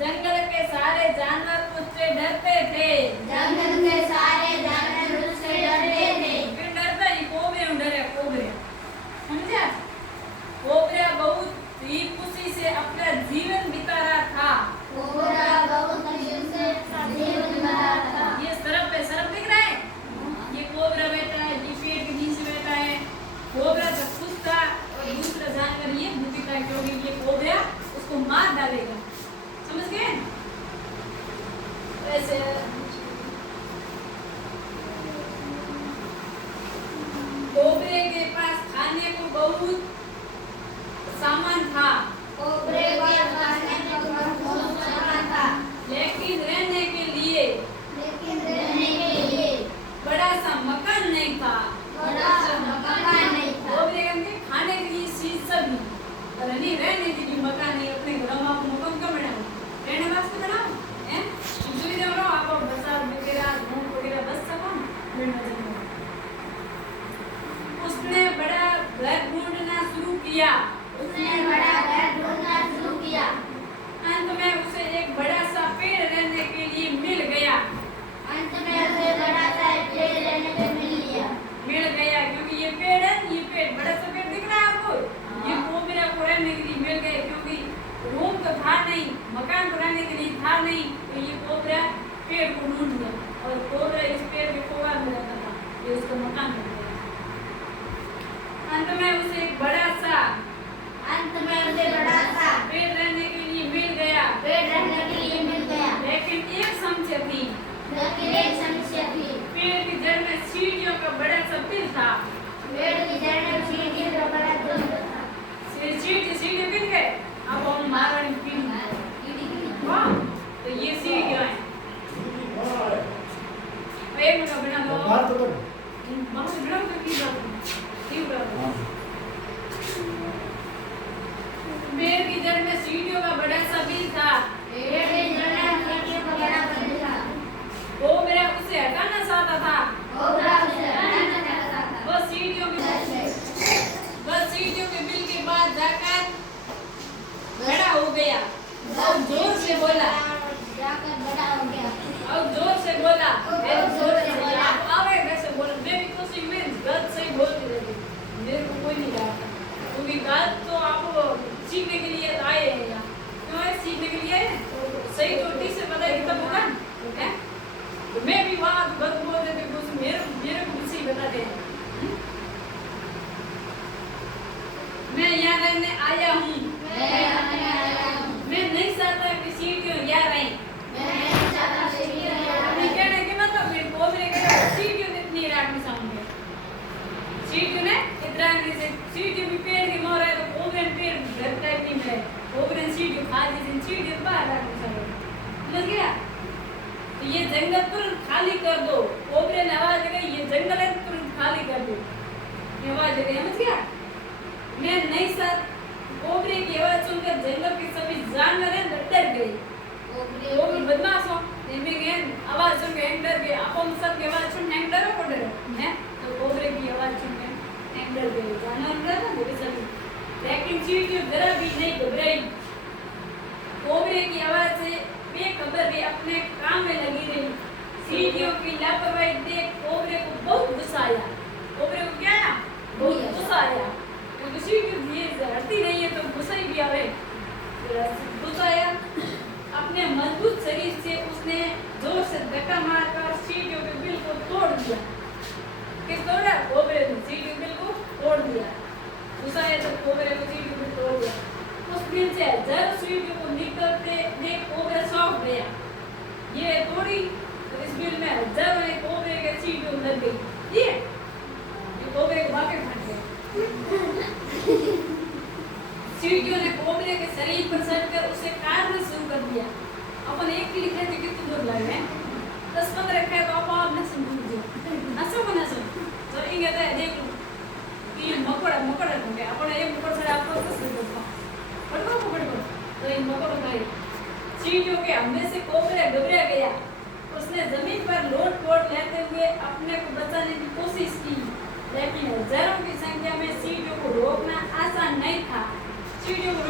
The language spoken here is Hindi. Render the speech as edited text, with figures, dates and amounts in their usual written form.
जंगल के सारे जानवर मुझसे डरते थे। जंगल के सारे जानवर मुझसे डरते थे। फिर डरता ही कोबरे डरे कोबरे, समझा? कोबरा बहुत ही खुशी से अपना जीवन बिता रहा था। कोबरा बहुत खुशी से जीवन बिता रहा था। ये सरप पे सरप दिख रहा है, ये कोबरा बैठा है, ये पेड़ के नीचे बैठा है। कोबरा तो खुश था और दूसरा जानवर ये भूखी था क्योंकि ये कोबरा उसको मार डालेगा, समझ गए? वैसे कोबरे के पास खाने को बहुत सामान था। कोबरे के पास खाने को बहुत सामान था, लेकिन रहने के लिए बड़ा सा मकान नहीं था। बड़ा सा मकान नहीं था। कोबरे के खाने के लिए चीज सब ही, और नहीं रहने के लिए मकान नहीं। अपने घर में आप मकान क्यों बनाओ? रहने वास्ते बनाओ, हैं? सुविधा बनाओ, आप बसार वगैरह घूम वगैरह बस सको ना। उसने बड़ा घर ढूंढना शुरू किया। उसने बड़ा घर ढूंढना शुरू किया। अंत में उसे एक बड़ा सा पेड़ रहने के लिए मिल गया। अंत में उसे बड़ा सा पेड़ रहने को मिल गया क्योंकि ये पेड़ है, ये पेड़ बड़ा सा पेड़ दिख रहा है आपको? ये कोबरा को रहने के लिए मिल गए क्योंकि रूम तो था नहीं, मकान तो रहने के लिए था नहीं, तो ये कोबरा पेड़ को ढूंढ गया और कोबरा इस पेड़ के कोबा में रहता था, ये उसका मकान बन गया। अंत में उसे एक बड़ा सा पेड़ रहने के लिए मिल गया। लेकिन एक समस्या थी। पेड़ की जड़ में सीढ़ियों का बड़ा सा पिल था। सीढ़ी पिल गए, अब हम महारानी पिल वाह, तो ये सीढ़ियाँ हैं। एक मिनट बना लो, बाहर से बना तो की बात पेड़ की जड़ में सीढ़ियों का बड़ा सा बिल था। कोबरा उसे हटाना चाहता था। बस सीढ़ियों के बिल के बाद जाकर खड़ा हो गया और जोर से बोला, आप आवे वैसे बोला। मैं भी खुशी में गलत सही बोलती रहती, मेरे को कोई नहीं जानता क्योंकि गलत तो आप सीखने के लिए आए हैं यहाँ। क्यों आए? सीखने के लिए आए हैं। सही तो ठीक से बताइए तब होगा, है? तो मैं भी वहाँ गलत बोल देते कुछ, मेरे को भी सही बताते हैं। मैं यहाँ रहने आया हूँ। मैं नहीं चाहता कि सीढ़ियों यहाँ रहें। कहने के मतलब मेरे कोबरे के सीढ़ियों ने इतनी राखनी चाहूँगे। सीढ़ियों ने इतना से सीढ़ियों भी पेड़ की मोर है तो कोबरे पेड़ घर टाइप नहीं है। कोबरे सीढ़ियों खा दी, सीढ़ियों बाहर राखनी चाहिए, समझ गया? तो ये जंगल तुरंत खाली कर दो। कोबरे ने आवाज लगाई, ये जंगल है तुरंत खाली कर दो। ये आवाज लगाई, समझ गया? मैं नहीं सर, कोबरे की आवाज सुनकर जंगल के सभी जानवर डर गए। वो भी बदमाश हो, आवाज सुन के डर गए। अपन सब की आवाज सुन के डरो को डरो, हैं? तो कोबरे की आवाज सुन के डर गए जानवर, डर ना बोले सभी। लेकिन चींटी जरा भी नहीं घबराई। कोबरे की आवाज से बेखबर वे अपने काम में लगी रही। सीढ़ियों की लापरवाही देख कोबरे को बहुत गुस्सा आया। कोबरे को क्या आया? बहुत गुस्सा आया। क्योंकि सीढ़ी हटती नहीं है तो गुस्सा ही भी आवे। गुस्सा आया। अपने मजबूत शरीर से उसने जोर से धक्का मारकर सीढ़ियों के बिल को तोड़ दिया। किस तोड़ा? कोबरे ने सीढ़ी के बिल को तोड़ दिया। गुस्सा आया तो कोबरे को सीढ़ी को तोड़ दिया। उस बिल से जब सीढ़ी को निकलते देख कोबरा चौंक गया। ये तोड़ी तो इस बिल में जब कोबरे के सीढ़ी लग गई। ये कोबरे को बाके फट गया। सीढ़ियों ने कोबरे के शरीर पर चढ़कर उसे काटना शुरू कर दिया। अपन एक की लिखे थे कितने दूर लगे हैं? 10-15 रखे तो आप न समझो, नसो को नसो तो इंगे तो देख लो ये मकोड़ा हो गया। अपन एक मकोड़ा से आपको तो से बोलता पकड़ तो ये मकोड़ा गए। सीढ़ियों के हमले से कोबरा घबरा गया। उसने जमीन पर लोट-पोट लेते हुए अपने को बचाने की कोशिश की, लेकिन हजारों की संख्या में सीढ़ियों को रोकना आसान नहीं था। सीढ़ियों को